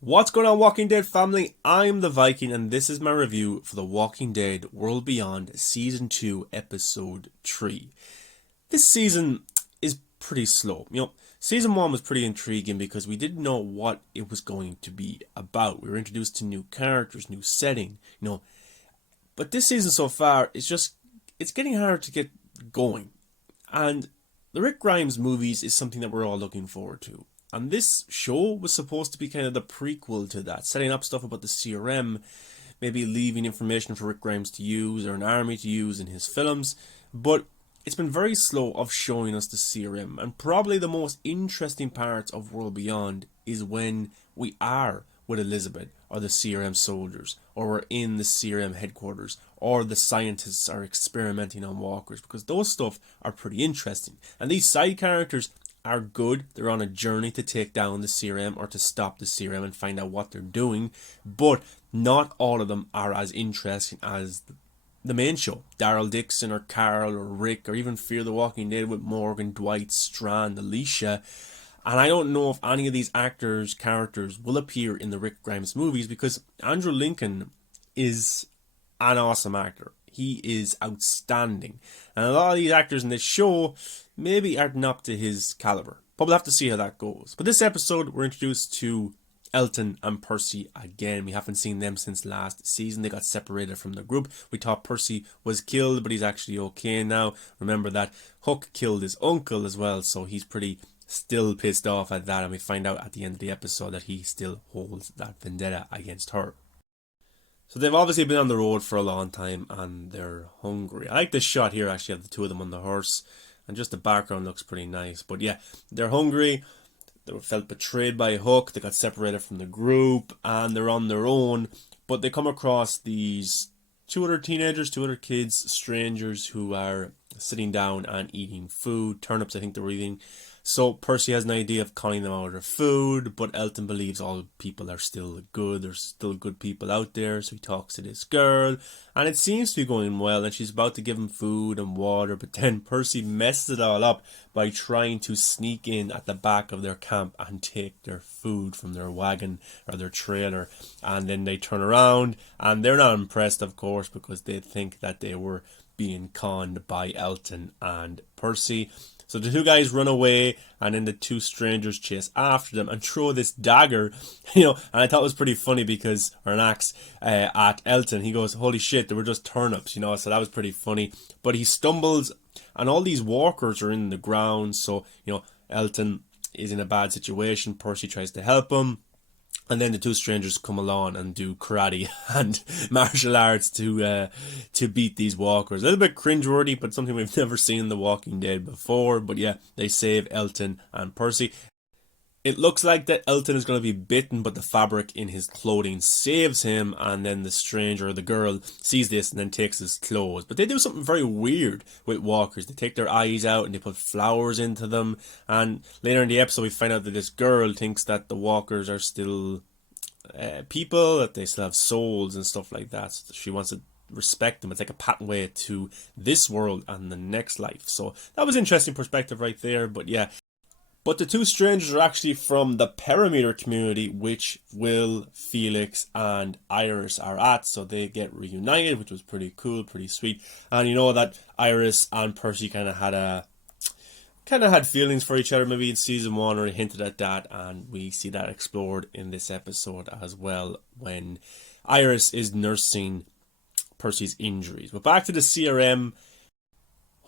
What's going on, Walking Dead family? I'm the Viking, and this is my review for The Walking Dead World Beyond Season 2, Episode 3. This season is pretty slow. Season 1 was pretty intriguing because we didn't know what it was going to be about. We were introduced to new characters, new setting. But this season so far, it's getting harder to get going. And the Rick Grimes movies is something that we're all looking forward to. And this show was supposed to be kind of the prequel to that, setting up stuff about the CRM, maybe leaving information for Rick Grimes to use or an army to use in his films. But it's been very slow of showing us the CRM. And probably the most interesting parts of World Beyond is when we are with Elizabeth or the CRM soldiers, or we're in the CRM headquarters, or the scientists are experimenting on walkers, because those stuff are pretty interesting. And these side characters are good. They're on a journey to take down the CRM or to stop the CRM and find out what they're doing. But not all of them are as interesting as the main show. Daryl Dixon or Carl or Rick or even Fear the Walking Dead with Morgan, Dwight, Strand, Alicia. And I don't know if any of these characters will appear in the Rick Grimes movies, because Andrew Lincoln is an awesome actor. He is outstanding. And a lot of these actors in this show maybe aren't up to his caliber. But we'll have to see how that goes. But this episode, we're introduced to Elton and Percy again. We haven't seen them since last season. They got separated from the group. We thought Percy was killed, but he's actually okay now. Remember that Hook killed his uncle as well, so he's pretty still pissed off at that. And we find out at the end of the episode that he still holds that vendetta against her. So they've obviously been on the road for a long time and they're hungry. I like this shot here actually of the two of them on the horse, and just the background looks pretty nice. But yeah, they're hungry. They felt betrayed by Hook. They got separated from the group and they're on their own. But they come across these two other teenagers, two other kids, strangers who are sitting down and eating food. Turnips, I think they were eating. So Percy has an idea of calling them out of their food, but Elton believes all people are still good. There's still good people out there, so he talks to this girl, and it seems to be going well, and she's about to give him food and water, but then Percy messes it all up by trying to sneak in at the back of their camp and take their food from their wagon or their trailer, and then they turn around, and they're not impressed, of course, because they think that they were being conned by Elton and Percy. So the two guys run away, and then the two strangers chase after them and throw this dagger, and I thought it was pretty funny because, or an axe, at Elton. He goes, holy shit, they were just turnips, so that was pretty funny. But he stumbles, and all these walkers are in the ground, so, Elton is in a bad situation. Percy tries to help him. And then the two strangers come along and do karate and martial arts to beat these walkers. A little bit cringeworthy, but something we've never seen in The Walking Dead before. But yeah, they save Elton and Percy. It looks like that Elton is going to be bitten, but the fabric in his clothing saves him, and then the stranger, the girl, sees this and then takes his clothes. But they do something very weird with walkers. They take their eyes out and they put flowers into them, and later in the episode we find out that this girl thinks that the walkers are still people, that they still have souls and stuff like that. So she wants to respect them. It's like a pathway to this world and the next life. So that was an interesting perspective right there. But yeah, but the two strangers are actually from the Perimeter community, which Will, Felix, and Iris are at. So they get reunited, which was pretty cool, pretty sweet. And you know that Iris and Percy kind of had feelings for each other, maybe in season 1, or hinted at that, and we see that explored in this episode as well when Iris is nursing Percy's injuries. But back to the CRM.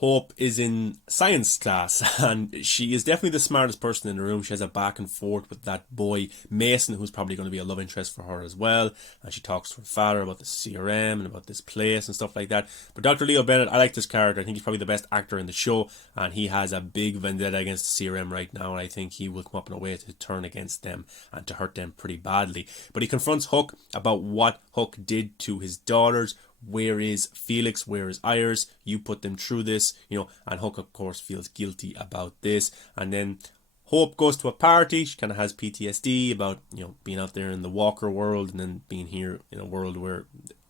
Hope is in science class, and she is definitely the smartest person in the room. She has a back and forth with that boy Mason, who's probably going to be a love interest for her as well, and she talks to her father about the CRM and about this place and stuff like that. But Dr. Leo Bennett, I like this character. I think he's probably the best actor in the show, and he has a big vendetta against the CRM right now, and I think he will come up in a way to turn against them and to hurt them pretty badly. But he confronts Hook about what Hook did to his daughters. Where is Felix? Where is Iris? You put them through this, and Hook, of course, feels guilty about this. And then Hope goes to a party. She kind of has PTSD about, being out there in the walker world and then being here in a world where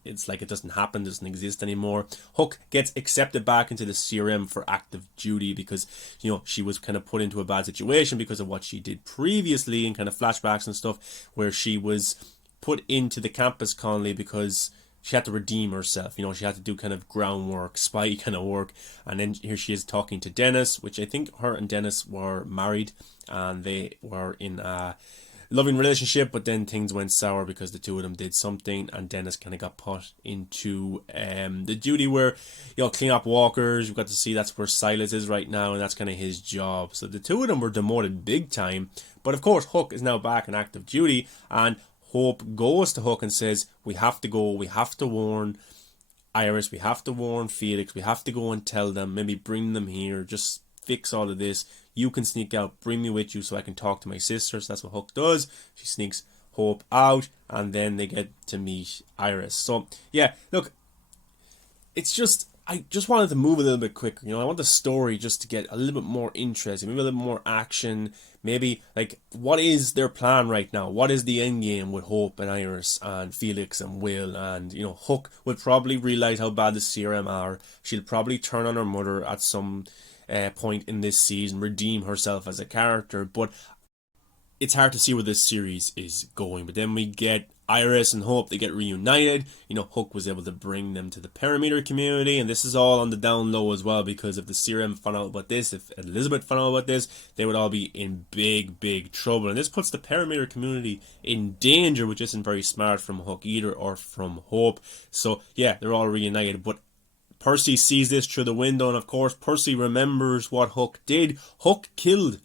it's like it doesn't happen, doesn't exist anymore. Hook gets accepted back into the CRM for active duty because, you know, she was kind of put into a bad situation because of what she did previously, and kind of flashbacks and stuff where she was put into the campus colony because she had to redeem herself. You know, she had to do kind of groundwork, spy kind of work. And then here she is talking to Dennis, which I think her and Dennis were married and they were in a loving relationship, but then things went sour because the two of them did something, and Dennis kind of got put into the duty where, you know, clean up walkers. You've got to see that's where Silas is right now, and that's kind of his job. So the two of them were demoted big time. But of course, Hook is now back in active duty, and Hope goes to Hook and says, we have to go, we have to warn Iris, we have to warn Felix, we have to go and tell them, maybe bring them here, just fix all of this. You can sneak out, bring me with you so I can talk to my sisters. That's what Hook does. She sneaks Hope out, and then they get to meet Iris. So yeah, look, it's just, I just wanted to move a little bit quicker. You know, I want the story just to get a little bit more interesting, maybe a little more action. Maybe, like, what is their plan right now? What is the end game with Hope and Iris and Felix and Will? And, you know, Hook will probably realize how bad the CRM are. She'll probably turn on her mother at some point in this season, redeem herself as a character. But it's hard to see where this series is going. But then we get Iris and Hope, they get reunited. You know, Hook was able to bring them to the Perimeter community, and this is all on the down low as well, because if the CRM found out about this, if Elizabeth found out about this, they would all be in big trouble. And this puts the Perimeter community in danger, which isn't very smart from Hook either, or from Hope. So yeah, they're all reunited, but Percy sees this through the window, and of course Percy remembers what Hook did. Hook killed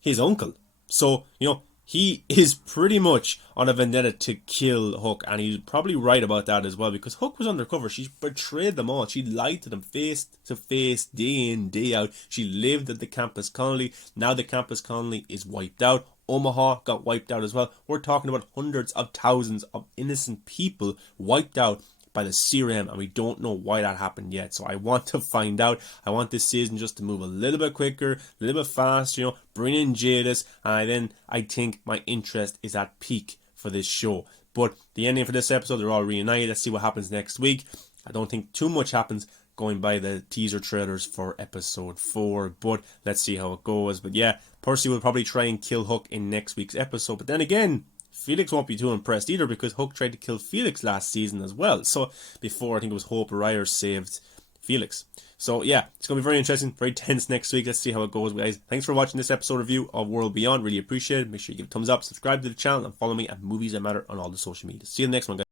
his uncle. So, you know, he is pretty much on a vendetta to kill Hook, and he's probably right about that as well, because Hook was undercover. She betrayed them all. She lied to them face to face, day in, day out. She lived at the campus colony. Now the campus colony is wiped out. Omaha got wiped out as well. We're talking about hundreds of thousands of innocent people wiped out by the CRM, and we don't know why that happened yet. So I want to find out. I want this season just to move a little bit quicker, a little bit faster, you know, bring in Jadis, and then I think my interest is at peak for this show. But the ending for this episode, they're all reunited. Let's see what happens next week. I don't think too much happens going by the teaser trailers for episode 4, but let's see how it goes. But yeah, Percy will probably try and kill Hook in next week's episode, but then again, Felix won't be too impressed either, because Hook tried to kill Felix last season as well. So before, I think it was Hope or Iris saved Felix. So yeah, it's going to be very interesting, very tense next week. Let's see how it goes, guys. Thanks for watching this episode review of World Beyond. Really appreciate it. Make sure you give a thumbs up, subscribe to the channel, and follow me at Movies That Matter on all the social media. See you in the next one, guys.